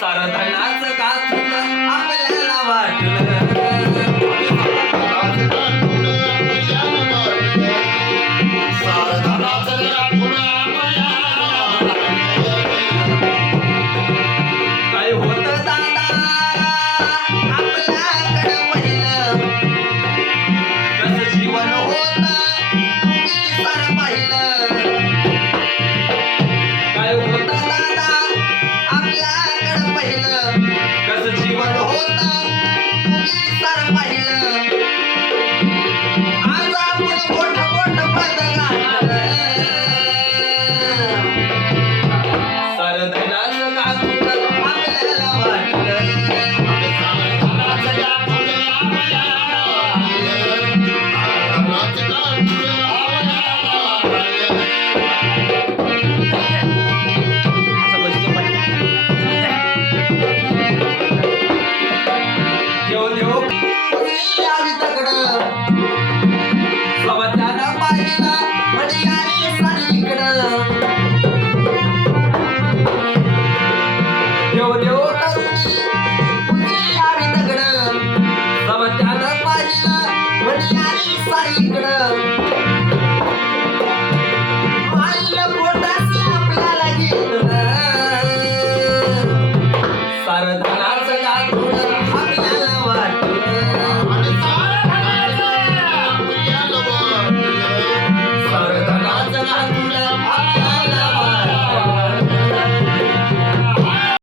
सरधनाचं गाथून आपल्याला वाटलं काय होतं दादा आपल्याकडं पहिलं कसं जीवन होतं तुम्ही सारं पाहिलं काय होतं दादा आपल्याकडं पहिलं कसं जीवन होतं तुम्ही सारं पाहिलं आज आपण मोठं मोठं पद गाठलं सरधनाचं गाथून आपल्याला वाटलं देव देव आली तकडं स्वतःनं पाहिलं म्हणजे आली सगळीकडं देव देव करून आली तकडं स्वतःनं पाहिलं म्हणजे आली सगळीकडं